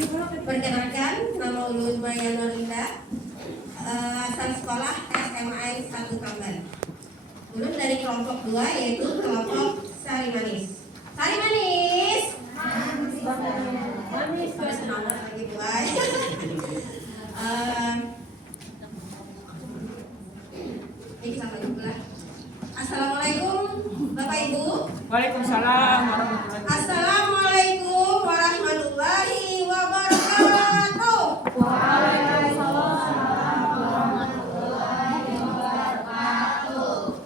Perkenalkan, nama Ulul Maya Norinda, asal sekolah SMA 1 Kamban. Ulul dari kelompok 2, yaitu kelompok Sari Manis. Sari Manis. Manis. Harus semangat lagi buat. Ini sama juga. Assalamualaikum Bapak Ibu. Waalaikumsalam. Assalamualaikum warahmatullahi wabarakatuh. Waalaikumsalam warahmatullahi wabarakatuh.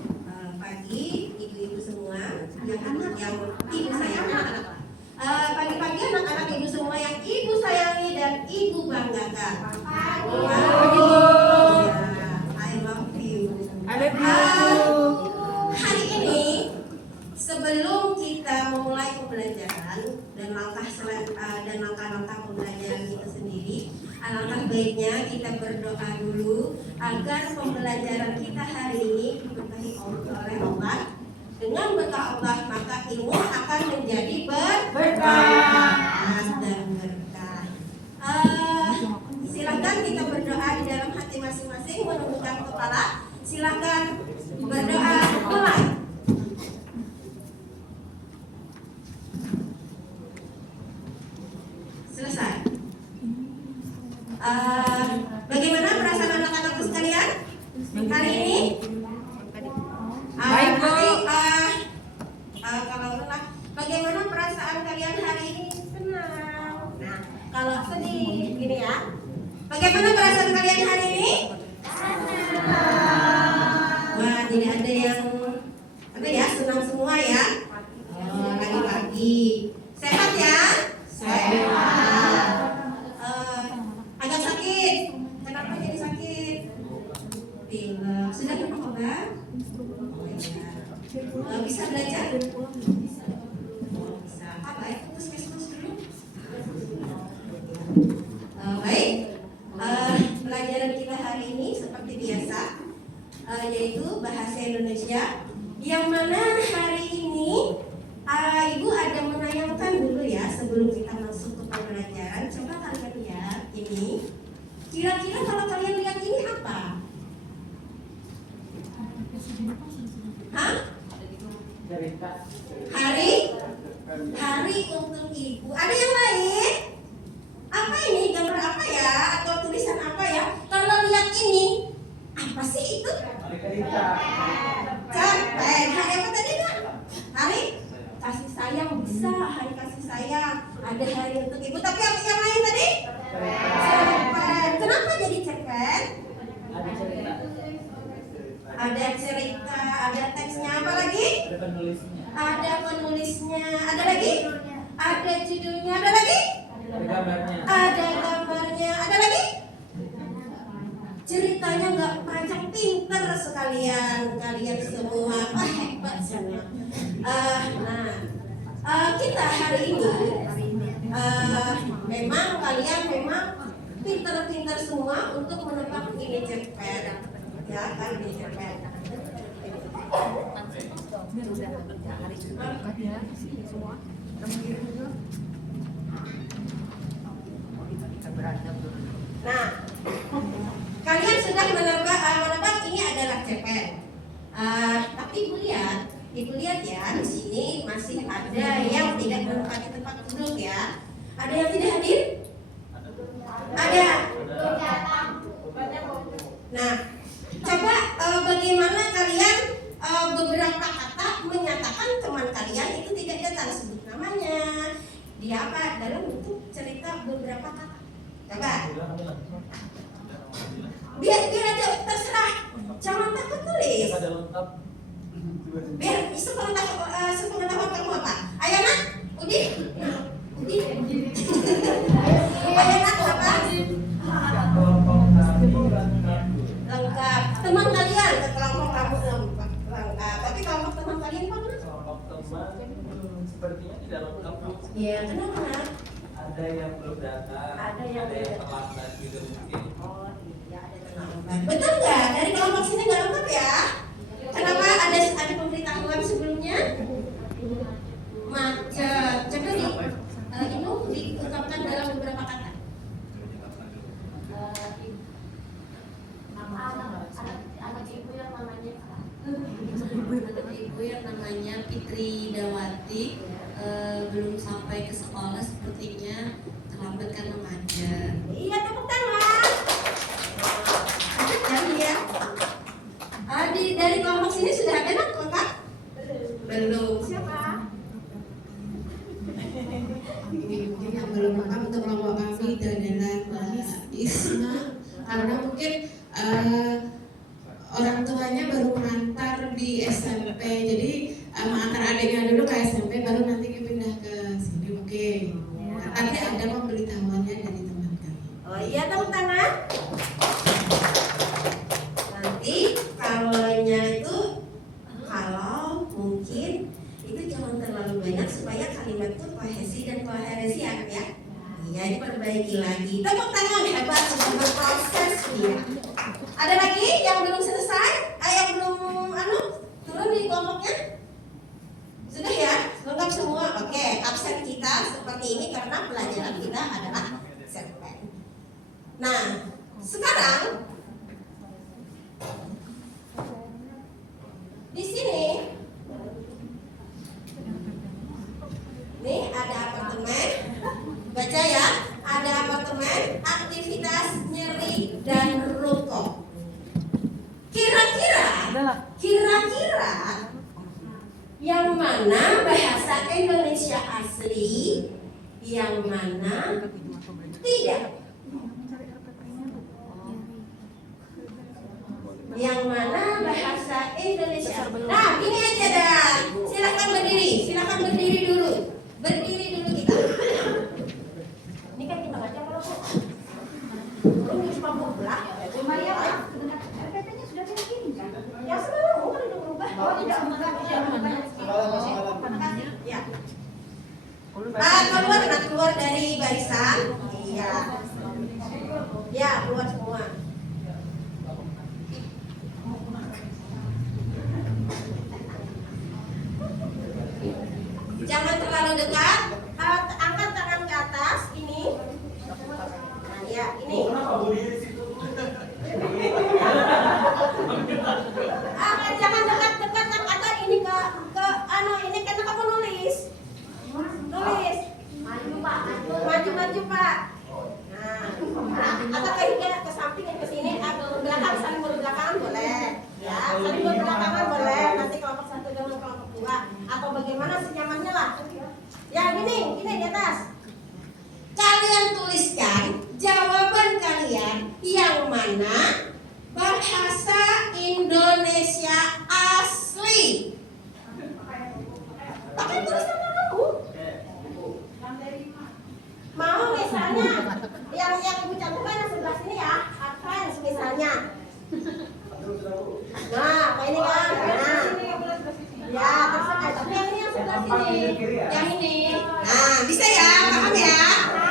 Pagi ibu-ibu semua, yang ibu sayangi. Pagi-pagi anak-anak ibu semua yang ibu sayangi dan ibu banggakan. Pagi. I love you. Hari ini sebelum kita memulai pembelajaran dan langkah-langkah pembelajaran kita sendiri, alangkah baiknya kita berdoa dulu agar pembelajaran kita hari ini diberkahi oleh Allah. Dengan berkah Allah maka ilmu akan menjadi berkah dan berkah. Silakan kita berdoa di dalam hati masing-masing, menundukkan kepala. Silakan berdoa mulai. Selesai. Bagaimana perasaan anak-anakku sekalian hari ini? Baik, Bu. Kalau lelah, bagaimana perasaan kalian hari ini? Senang. Nah, kalau sedih, gini ya. Bagaimana perasaan kalian hari ini? Wah, jadi ada yang senang semua ya. Lagi-lagi sehat ya? Sehat. Agak sakit. Kenapa jadi sakit? Pilek. Sudah minum obat? Bisa belajar? Bisa. Apa ya? Puskesmas dulu. Baik. Pelajaran kita hari ini seperti biasa, yaitu bahasa Indonesia. Yang mana hari ini Ibu ada menayangkan dulu ya sebelum kita masuk ke pembelajaran. Coba kalian lihat ini. Kira-kira kalau kalian lihat ini apa? Hah? Hari untuk ibu. Ada yang lain? Apa ini? Gambar apa ya? Atau tulisan apa ya? Kalau lihat ini, apa sih itu? Cerpen. Hari apa tadi Kak? Hari kasih sayang, bisa hari kasih sayang. Ada hari untuk ibu. Tapi apa yang lain tadi? Cerpen. Kenapa jadi cerpen? Ada cerita, ada teksnya, apa lagi? Ada penulisnya, ada lagi? Ada judulnya, ada lagi? Ada gambarnya, ada lagi? Ceritanya nggak panjang, pinter sekalian kalian semua, hebat semua. Kita hari ini memang kalian pinter-pinter semua untuk menebak ini cerpen, ya kan ini cerpen. Nah, kalian sudah menebak ini adalah cerpen. Tapi ibu lihat ya, di sini masih ada yang tidak menempati tempat duduk ya. Ada yang tidak hadir? Ada. Nah, coba bagaimana kalian beberapa kata menyatakan teman kalian itu tidak datang, sebut namanya. Dia apa? Dalam bentuk cerita beberapa kata. Coba. Biar aja terserah. Jangan takut tulis. Biar sepengetahuan kamu apa? Ayana? Udin? Ayana apa? Lengkap. Teman kalian ke kelompok kamu lengkap. Tapi kelompok teman kalian mana? Kelompok teman sepertinya tidak lengkap. Iya, kenapa? Ada yang belum datang, ada yang terlambat gitu mungkin. Oh iya, ada terlambat. Betul nggak? Dari kelompok sini nggak lengkap ya? Kenapa ada pemberitahuan sebelumnya? Macet. Coba diungkapkan dalam beberapa kata. belum makan untuk kelompok kami itu adalah Mbak Isma, karena mungkin orang tuanya baru mengantar di SMP, jadi mengantar adiknya dulu ke SMP, baru nanti pindah ke sini mungkin. Nanti ada pemberitahuannya dari teman kami. Oh iya, tepuk tangan. Nanti kalau mungkin itu jangan terlalu banyak supaya kalimat itu kohesi dan koherensi ya. Iya, diperbaiki lagi. Tepuk tangan, hebat, sudah berproses dia. Ada lagi yang belum selesai? Yang belum turun di kelompoknya? Sudah ya? Lengkap semua? Oke, absen kita seperti ini karena pelajaran kita adalah cerpen. Nah, sekarang di sini nih ada apartemen. Baca ya, ada apartemen, aktivitas nyeri dan ruko. Kira-kira yang mana bahasa Indonesia asli, yang mana tidak? Yang mana bahasa Indonesia? Nah, ini aja dah. Silakan berdiri dulu. Berdiri dulu kita. Ini kan kita baca kalau ini cuma belah. Maria, RPP-nya sudah saya kirim kan? Ya sudah, bukan udah berubah. Oh, tidak ya. Keluar dari barisan. Iya. Ya, keluar semua. Jangan terlalu dekat. Angkat tangan ke atas ini. Nah, ya, ini. Jangan dekat atau ini ke ini karena kamu nulis. Maju Pak. Nah, atau ke samping ke sini atau belakang, saling berbelakangan boleh. Ya, saling berbelakangan boleh. Nanti kelompok 1 dengan kelompok 2 atau bagaimana senyamannya lah. Ya, gini di atas. Kalian tuliskan jawaban kalian yang mana bahasa Indonesia asli. Pakai tulisan kamu. Mau misalnya yang Ibu cantumkan yang sebelah sini ya, advance misalnya. Nah, kayak ini kan. Nah. Ya, terserah. Tapi yang ini yang sebelah sini. Yang ini. Nah, bisa ya, paham ya?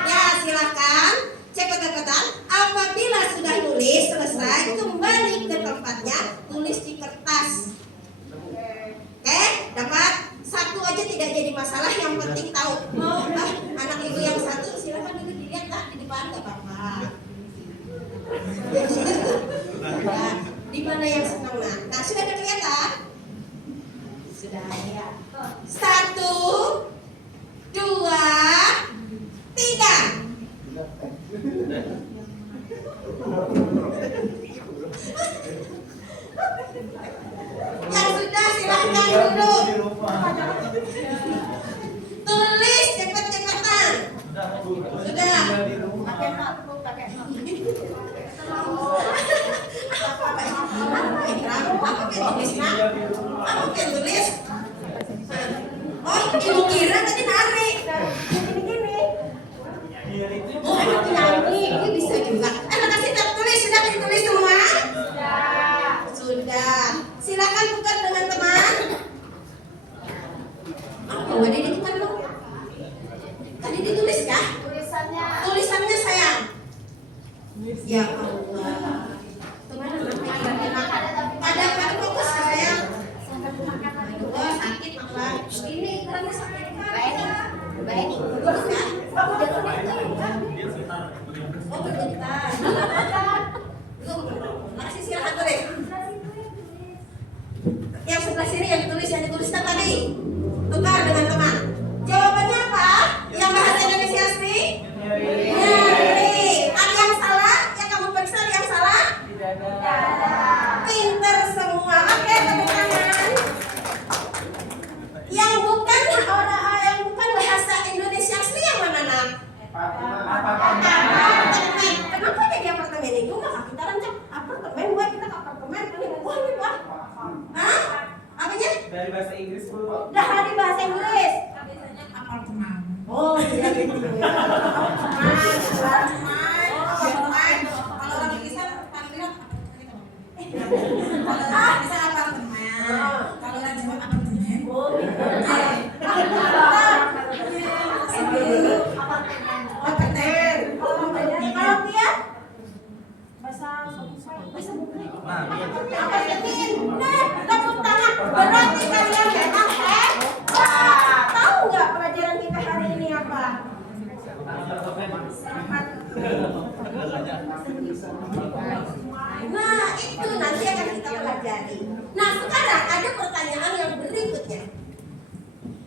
Ya, silakan. Cepat-cepatan. Apabila sudah nulis selesai, kembali ke tempatnya, tulis di kertas. Oke, dapat? Satu aja tidak jadi masalah, yang penting tahu. Mau anak ibu yang satu, silakan dulu dilihat di depan, nggak apa-apa. Ya, di mana yang senang nah? Sudah kelihatan? Sudah ya. 1, 2, 3. Yang sudah silahkan duduk. Tulis cepat-cepatan. Sudah. Pakai not. Apa yang tulis? Oh, ibu kira tadi narik. Gini. Oh, anak nyanyi, ini bisa juga. Makasih tertulis, sudah ditulis semua? Sudah. Silakan tukar dengan teman. Apa tadi ditukar lu? Tadi ditulis ya? Tulisannya sayang. Ya Allah. Ada fokus sayang. Aduh, sakit malah. Ini kerannya sakit kan? Baik. Bagus kan? Aku jatuhnya itu. Oh, bergetar. Makasih, silakan tulis. Yang sebelah sini yang dituliskan tadi. Tukar dengan teman. Jawabannya apa? Yang bahasa Indonesia asli? Nyeri. Ada yang salah? Ya kamu periksa Nah, itu nanti akan kita pelajari. Nah, sekarang ada pertanyaan yang berikutnya.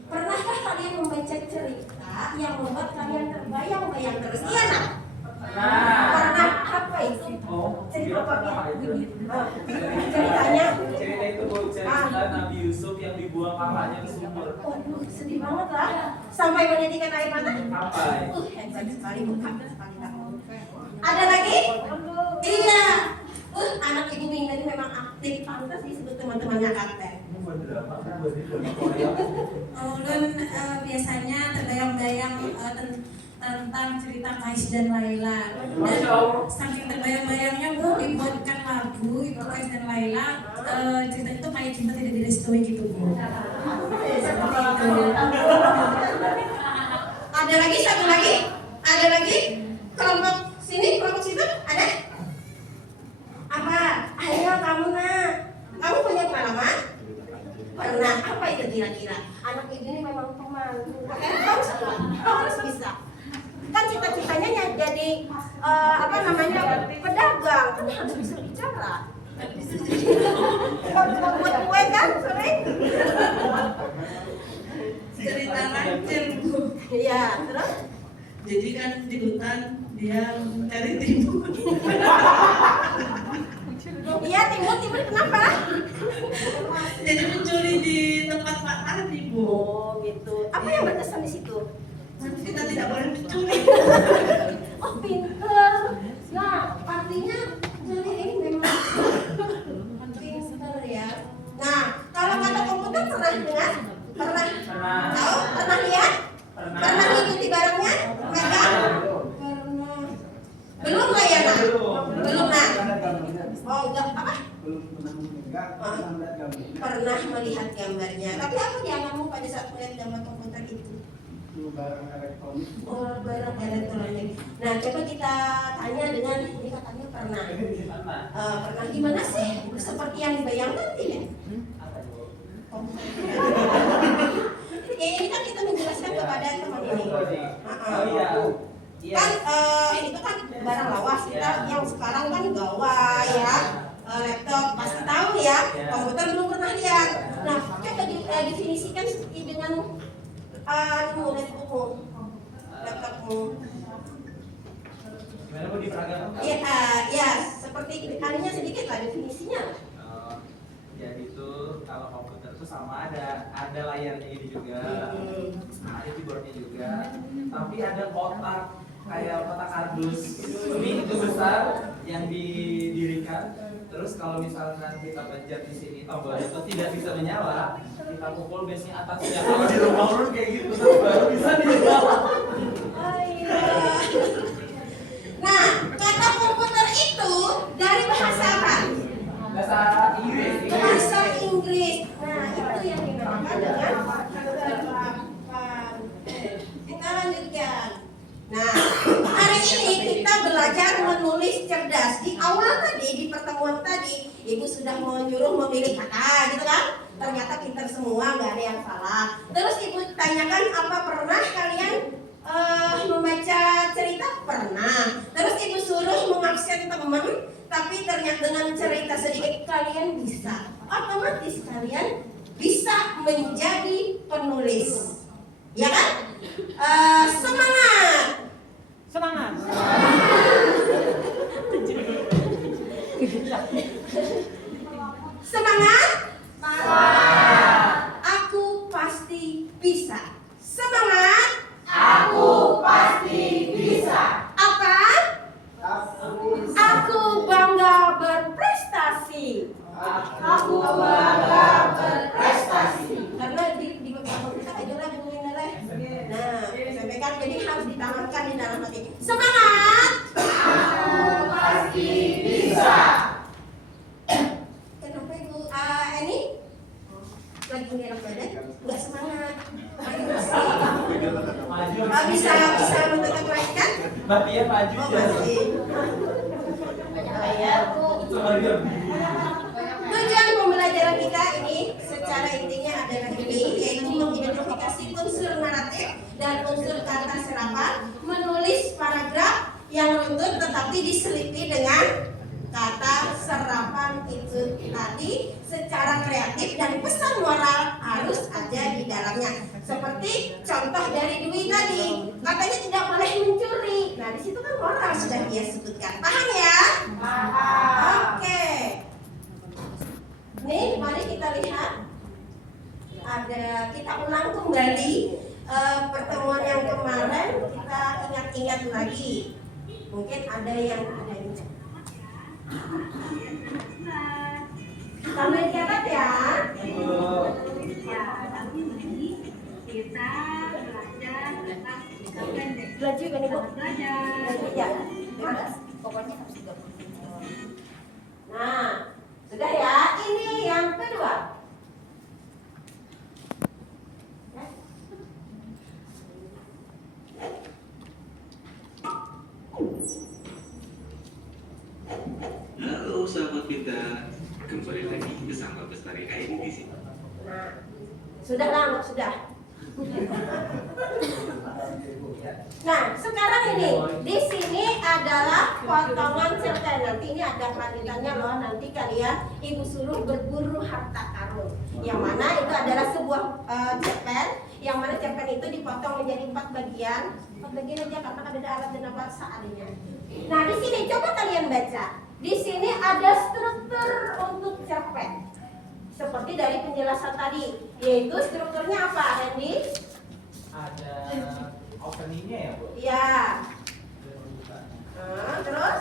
Pernahkah kalian membaca cerita yang membuat kalian terbayang-bayang terus? Iya, nak? Pernah. Apa itu? Cerita apa? Ceritanya? Cerita itu cerita Nabi Yusuf yang dibuang kakaknya ke sumur. Waduh, sedih banget lah. Sampai menitikan air mata. Sampai. Hebat sekali, bukan sekali kamu. Ada lagi? Iya. Anak ibu ini memang aktif, pantas disebut teman-temannya Kapten. Ulun biasanya terbayang-bayang tentang cerita Kais dan Laila. Dan saking terbayang-bayangnya Bu dibuatkan lagu itu Kais dan Laila. Cerita itu kayak cinta tidak direstui gitu Bu. Seperti itu. Ada lagi, satu lagi? Ada lagi? Kelompok sini, kelompok situ? Ada? Apa? Ayo kamu nak. Kamu punya pengalaman? Pernah. Apa itu kira-kira? Anak ibu ini memang teman. Harus bisa. Kan cita-citanya jadi pedagang. Kan harus bisa bicara. Buat kue kan sering? Cerita kecil Bu. Iya, terus? Jadi kan di hutan dia mencari timun. Iya, timun kenapa? Jadi mencuri di tempat makan Ibu. Oh, gitu. Apa yang berkesan di situ? Kita tidak boleh mencuri. Oh, pinter. Nah, artinya jadi ini memang pinter ya. Nah, kalau kata komputer pernah dengar? Pernah? Tahu? Pernah lihat? Pernah mengikuti barangnya? Enggak? Pernah. Belum lah ya, Nak? Belum, Nak? Oh, enggak apa? Pernah melihat gambarnya. Tapi apa dianggapmu pada saat melihat gambar komputer itu? Barang elektronik. Oh, barang elektronik. Nah, coba kita tanya dengan ini katanya pernah. Pernah gimana sih? Seperti yang dibayangkan tidak? Ini kan kita menjelaskan kepada teman ini. Oh iya. Kan itu kan barang lawas kita yang sekarang kan gawai ya. Laptop pasti tahu ya, komputer belum pernah lihat. Nah, coba definisikan dengan laptopmu. Gimana mau diperagakan? Iya, seperti kalinya sedikit lah definisinya. Jadi itu kalau komputer itu sama ada layarnya ini juga, ada keyboardnya juga, tapi ada kotak kayak kotak kardus ini itu besar yang didirikan. Terus kalau misalkan kita pencet di sini tombolnya itu tidak bisa menyala, kita pukul biasanya atasnya. Kalau di rumah urut kayak gitu baru bisa dinyala. Nah, kata komputer itu dari bahasa apa? Bahasa Inggris. Bahasa Inggris. Nah, itu yang dinamakan dengan kita lanjutkan. Nah, hari ini kita belajar menulis cerdas. Di awal tadi, di pertemuan tadi, Ibu sudah menyuruh memilih kata, gitu kan? Ternyata pintar semua, nggak ada yang salah. Terus Ibu tanyakan apa pernah kalian membaca cerita? Pernah. Terus Ibu suruh mengabsen teman, tapi ternyata dengan cerita sedikit kalian bisa. Otomatis kalian bisa menjadi penulis. Ya kan? Semangat. Semangat. Semangat. Aku pasti bisa. Semangat. Aku pasti bisa. Apa? Aku bangga berprestasi. Aku bangga berprestasi. Karena di beberapa kita adalah bunyinya lah. Nah, sampaikan jadi harus ditanamkan di dalam hati. Semangat. Aku pasti bisa. Kenapa Ibu ini lagi ngerak badan? Enggak semangat. Maju. Bisa menetapkan? Mbak Tia maju. Oh, masih. Tujuan pembelajaran kita ini secara intinya adalah ini, yaitu mengidentifikasi unsur naratif dan unsur kata serapan, menulis paragraf yang runtut tetapi diselipi dengan kata serapan itu tadi secara kreatif, dan pesan moral harus ada di dalamnya. Seperti contoh dari Dwi tadi, katanya tidak boleh mencuri. Nah, di situ kan moral sudah dia sebutkan. Paham ya? Paham. Oke. Nih, mari kita lihat. Kita ulang kembali pertemuan yang kemarin, kita ingat-ingat lagi. Mungkin ada yang ingat. Sampai dicatat ya. Kita belajar tentang cerita pendek. Belajar kan Ibu? Belajar. Ya. Bebas. Pokoknya harus 30. Nah, sudah ya. Ini yang kedua. Halo sahabat pintar, kembali lagi bersama Bestari ID di sini. Nah, sudah lama sudah. Nah, sekarang ini di sini adalah potongan cerpen. Nanti ini ada kelanjutannya loh. Nanti kalian ibu suruh berburu harta karun. Yang mana itu adalah sebuah cerpen. Yang mana cerpen itu dipotong menjadi 4 bagian. 4 bagian aja karena ada alat dan apa seadanya. Nah, di sini coba kalian baca. Di sini ada struktur untuk cerpen. Seperti dari penjelasan tadi, yaitu strukturnya apa, Randy? Ada openingnya ya, Bu? Iya. Terus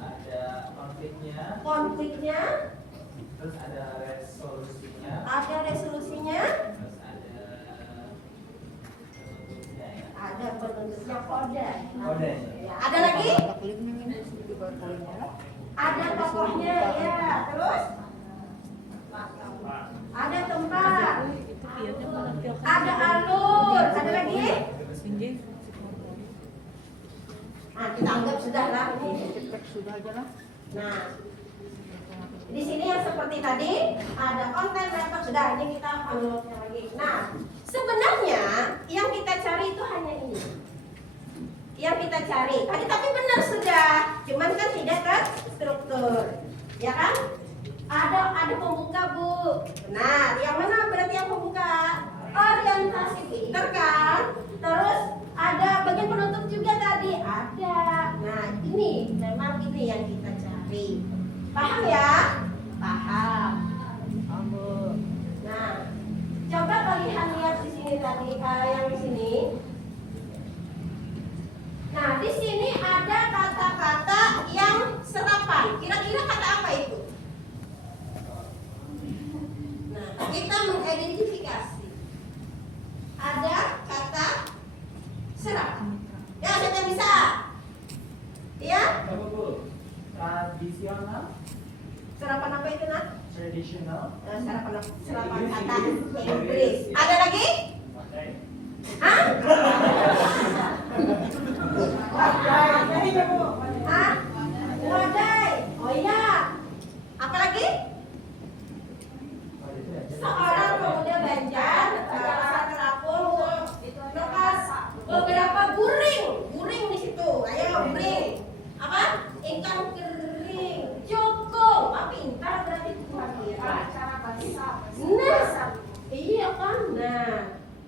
ada konfliknya, terus ada resolusinya, resolusinya, terus ada penutupnya ya. ada penutupnya kode. Kodenya. Ya, ada lagi? Ada tokohnya, ya. Terus ada tempat, ada alur, ada lagi? Nah, kita anggap sudah lah ini. Nah, di sini yang seperti tadi ada konten dapat sudah, ini kita unloadnya lagi. Nah, sebenarnya yang kita cari itu hanya ini. Yang kita cari tadi, tapi benar sudah, cuman kan tidak terstruktur, ya kan? Ada pembuka, Bu. Nah, yang mana berarti yang pembuka? Orientasi pinter kan? Terus ada bagian penutup juga tadi, ada. Nah, ini memang ini yang kita cari. Paham ya? Paham. Nah, coba kalian lihat di sini tadi, yang di sini. Nah, di sini ada kata-kata yang serapan. Kira-kira kata apa itu? Nah, kita mengidentifikasi. Ada kata serapan. Ya, siapa bisa? Iya? Apa, Bu? Tradisional, Serapan apa itu, Nak? traditional, Serapan kata Inggris. Ada lagi? Hah? Hah? Wadai. Oh iya. Apa lagi? Seorang pemuda Banjar terapung lepas beberapa guring di situ. Ayo guring. Apa? Ikan kering, cukung. Tapi pintar berarti kira. Nah, iya kan? Nah,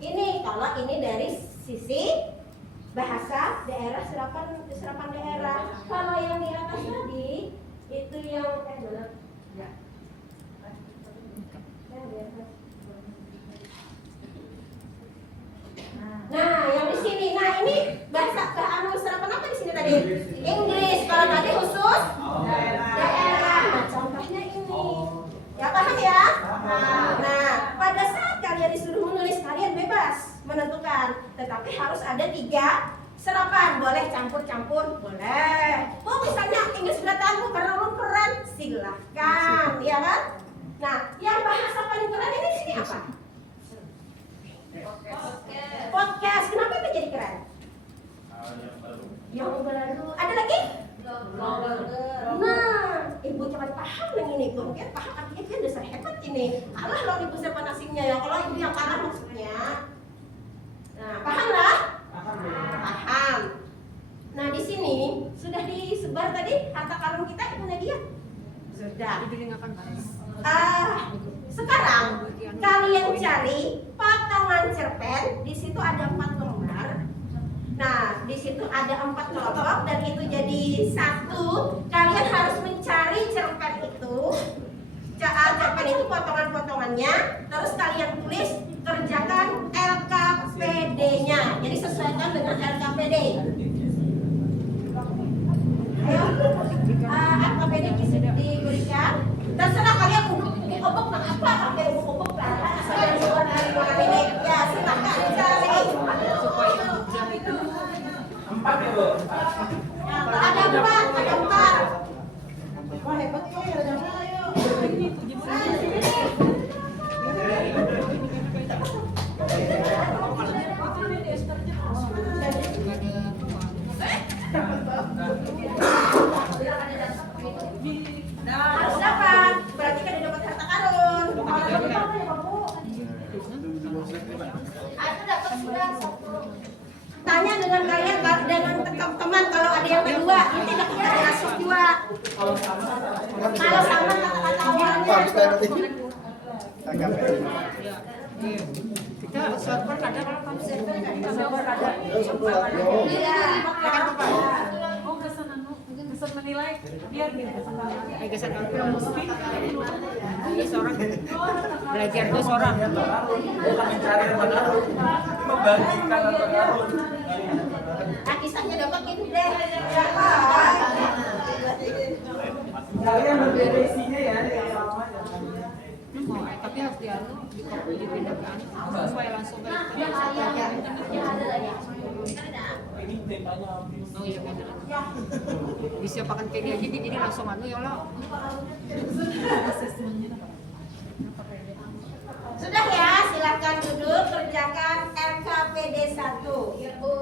ini kalau ini dari sisi bahasa daerah, serapan daerah. Kalau yang di atas tadi itu yang mana? Ya. Nah, yang di sini. Nah, ini bahasa serapan apa di sini tadi? Inggris. Kalau tadi khusus daerah. Nah, contohnya ini. Ya, paham ya? Nah, pada saat kalian disuruh menulis, kalian bebas menentukan. Tetapi harus ada 3 serapan. Boleh campur-campur, boleh. Oh, misalnya Inggris berat karena lu keren, silahkan, ya kan? Nah, yang bahasa paling keren ini di sini apa? Podcast. Kenapa itu jadi keren? Yang baru. Ada lagi? Nah, ibu coba paham yang ini, ibu kan paham artinya kan dasar hebat ini. Kalah loh ibu siapa nasinya ya, kalau ibu yang kalah maksudnya. Nah, paham lah? Paham. Nah, di sini disebar tadi harta karun kita Ibu Nadia? Sudah. Sekarang kalian cari potongan cerpen. Di situ ada 4 lembar. Nah, di situ ada 4 kelompok dan itu jadi 1. Kalian harus mencari cerpen itu. Cerpen itu potongan-potongannya. Terus kalian tulis, kerjakan LKPD-nya. Jadi sesuaikan dengan LKPD. Ayo, LKPD diberikan. Terserah kalian ubuk-ubuk apa pakai ubuk-ubuk asal dari luar dari LKPD. Ya, silakan cari. 4 ya, Bu? Ada 4. Wah hebat kok ya, Harus dapat. Berarti kan dapat harta karun. Itu dapat sudah. Tanya dengan kalian dengan teman kalau ada yang kedua, ini tidak kita masuk juga. Kalau sama kata-kata awalnya. Kita server kadang kalau kamu server kadang Iya. oh kesan menilai biar gitu kesan kalau mesti ini seorang belajar tuh seorang Bukan mencari harta karun, membagikan harta karun. Nah, kisahnya dapat gitu deh. Kalian berbeda isinya ya, sama aja. tapi harus dipindahkan supaya langsung Ini tempanya habis. oh iya benar disiapkan kayak dia jadi langsung ya Allah. Sudah ya, silakan duduk kerjakan LKPD 1. Ibu.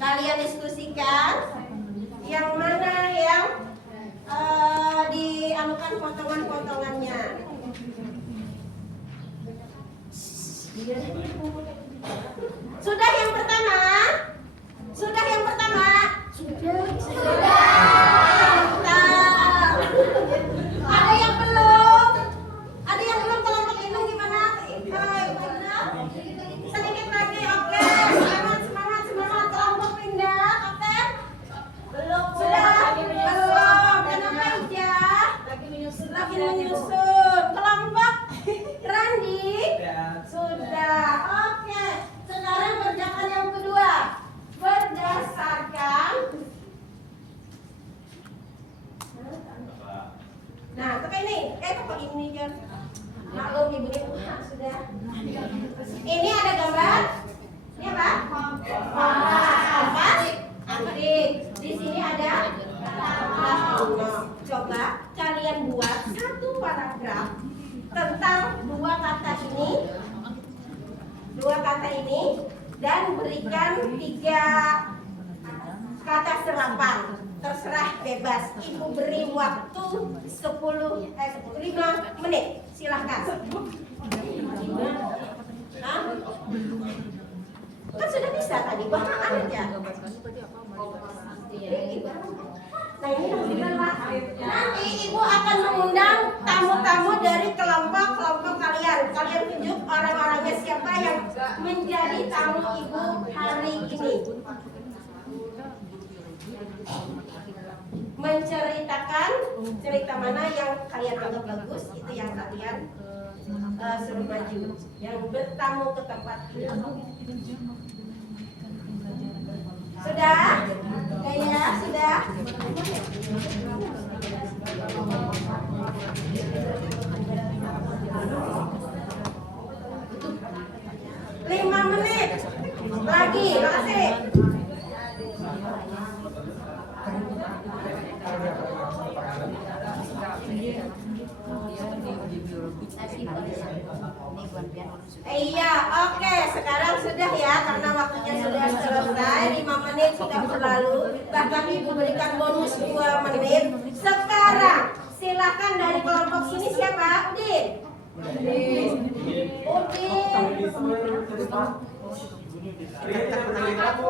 Kalian diskusikan yang mana yang dianukan potongan-potongannya. Sudah yang pertama? Sudah yang pertama? Sudah. Ada yang belum? Ada yang belum kelompok ini gimana? Sedikit lagi, oke. Semangat. Kelompok pindah, oke? Belum. Sudah? Belum. Kenapa Ija? Lagi menyusun. Kelompok Randi? Sudah. Oke. Sekarang kerjakan yang kedua. Berdasarkan. Nah, tapi ini, kok ini John? Maklum ibu ini sudah. Ini ada gambar. Ini apa? Kompas. Aktif. Di sini ada. Coba kalian buat 1 paragraf tentang 2 kata ini. 2 kata ini dan berikan 3 kata serapan. Terserah bebas. Ibu beri waktu 5 menit. Silahkan. Hah? Kan sudah bisa tadi. Bahan aja. Nah ini nanti ibu akan mengundang tamu-tamu dari kelompok-kelompok kalian. Kalian tunjuk orang-orangnya siapa yang menjadi tamu ibu hari ini. Menceritakan cerita mana yang kalian anggap bagus, itu yang kalian suruh maju, yang bertamu ke tempat ini. Sudah? Ya, sudah. 5 menit lagi, makasih. Iya, oke. Sekarang sudah ya, karena waktunya sudah selesai. 5 menit sudah berlalu. Bahkan ibu berikan bonus 2 menit. Sekarang silakan dari kelompok sini siapa? Udin. Udin. Dia tidak peduli kamu.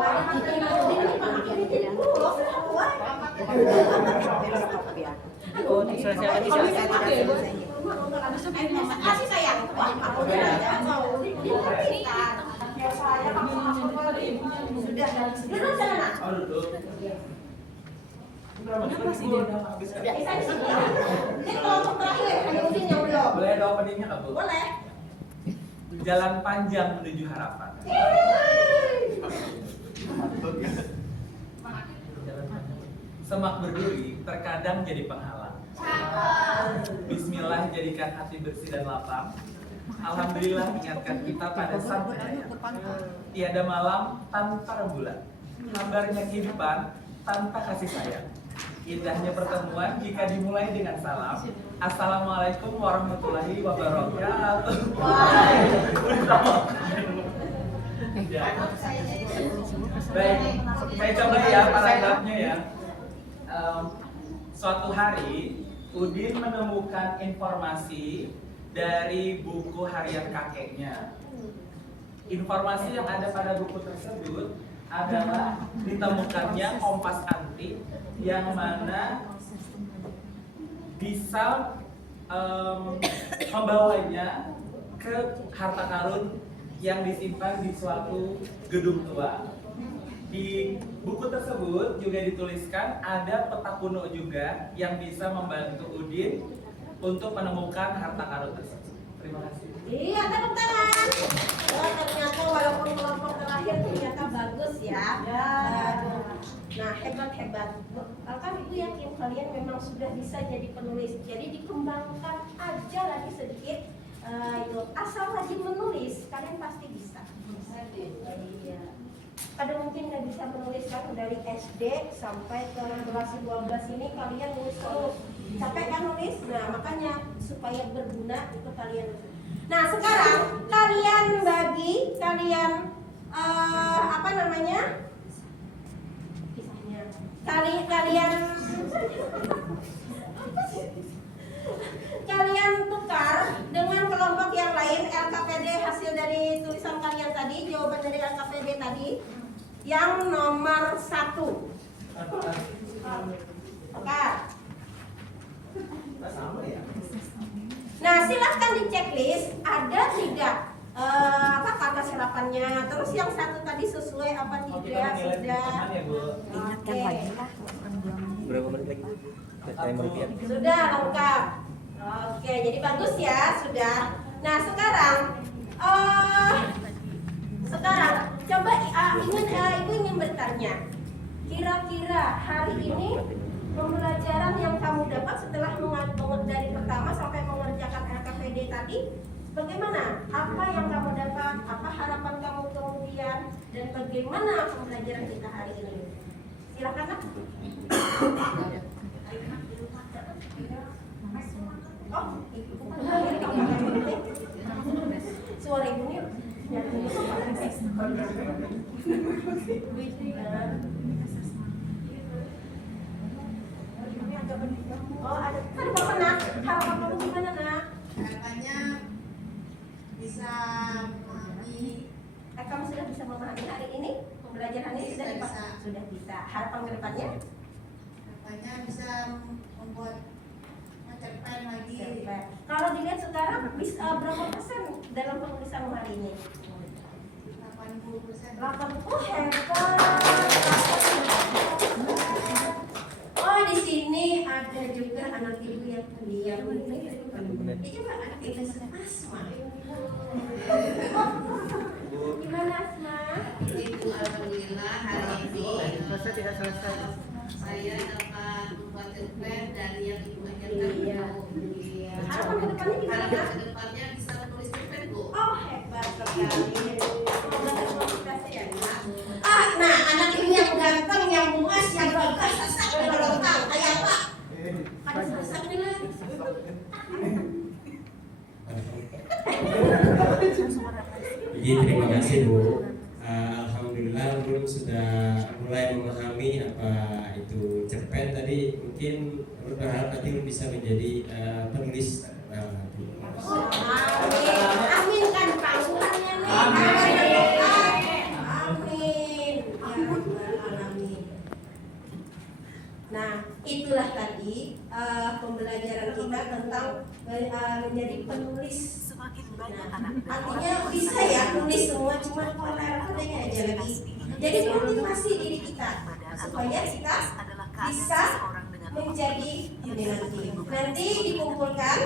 Kasih sayang. Sudah. Oh, duduk. Kenapa sih dia udah habis? Ini kelompok terakhir, hanya Udin yang belum. Boleh ada openingnya nggak, Bu? Boleh. Jalan panjang menuju harapan. Jalan panjang. Semak berduri terkadang jadi penghalang. Bismillah jadikan hati bersih dan lapang. Alhamdulillah ingatkan kita pada sang penyayang. Tiada malam tanpa rembulan. Hambarnya kehidupan tanpa kasih sayang. Indahnya pertemuan jika dimulai dengan salam. Assalamualaikum warahmatullahi wabarakatuh. Ya. Baik, saya coba ya paragrafnya ya. Suatu hari Udin menemukan informasi dari buku harian kakeknya. Informasi yang ada pada buku tersebut adalah ditemukannya kompas antik yang mana bisa membawanya ke harta karun yang disimpan di suatu gedung tua. Di buku tersebut juga dituliskan ada peta kuno juga yang bisa membantu Udin untuk menemukan harta karun tersebut. Terima kasih. Iya, tepuk tangan. Oh, ternyata walaupun kelompok terakhir ternyata bagus ya. Nah, hebat. Kan Ibu yakin kalian memang sudah bisa jadi penulis. Jadi dikembangkan aja lagi sedikit. Itu asal rajin menulis, kalian pasti bisa. Iya. Ada mungkin nggak bisa menulis kan dari SD sampai ke generasi 12 ini kalian nulis terus. Capek kan nulis? Nah, makanya supaya berguna itu kalian. Nah, sekarang kalian bagi apa namanya? Kalian tukar dengan kelompok yang lain LKPD hasil dari tulisan kalian tadi, jawaban dari LKPD tadi yang nomor 1. Tukar. Nah, silahkan di checklist ada tidak kata serapannya. Terus yang satu tadi sesuai apa tidak? Sudah. Ingatkan lagi. Berapa menit lagi? Sudah lengkap. Oke, jadi bagus ya, sudah. Nah, sekarang coba Ibu ingin bertanya. Kira-kira hari ini pembelajaran yang kamu dapat setelah dari pertama sampai mengerjakan LKPD tadi, bagaimana? Apa yang kamu dapat? Apa harapan kamu kemudian? Dan bagaimana pembelajaran kita hari ini? Silakan, Nak. Oh, suara ibunya. Oh, ada Bapak, Nak. Harapan kamu gimana, Nak? Harapannya bisa memahami. Kamu sudah bisa memahami hari ini? Pembelajaran ini sudah bisa. Harapan ke depannya? Harapannya bisa membuat cerpen lagi. Kalau dilihat sekarang berapa persen dalam penulisan hari ini? 80%. 80. Oh, hebat. Oh, di sini ada juga anak ibu yang pendiam. Ini juga anak ibu Asma. Gimana, Asma? Ibu, alhamdulillah hari ini Tidak selesai. saya dapat membuat cerpen dari yang ibu ajarkan. Iya. Harapan ke depannya gimana, Kak? Ke depannya bisa menulis cerpen, Bu. Oh, hebat sekali. Semoga termotivasi ya, Nak. Nah, anak ibu yang ganteng, yang bungas, yang bagas, sesak, melolotang, kayak apa? Ada sesaknya lah. Jadi terima kasih Bu. Alhamdulillah Bu sudah mulai memahami apa itu cerpen tadi. Mungkin berharap nanti bisa menjadi penulis. Amin kan pangsuhannya nih. itulah tadi pembelajaran kita tentang menjadi penulis. Nah, artinya bisa ya nulis semua, cuma kodenya aja lagi. Jadi motivasi diri kita supaya kita bisa menjadi nanti dikumpulkan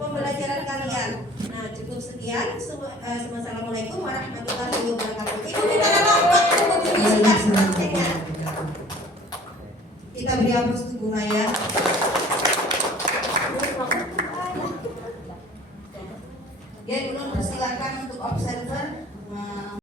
pembelajaran kalian. Nah, cukup sekian. Assalamualaikum warahmatullahi wabarakatuh. Ibu minta apa? Kita beri aplaus untuk Bu Maya.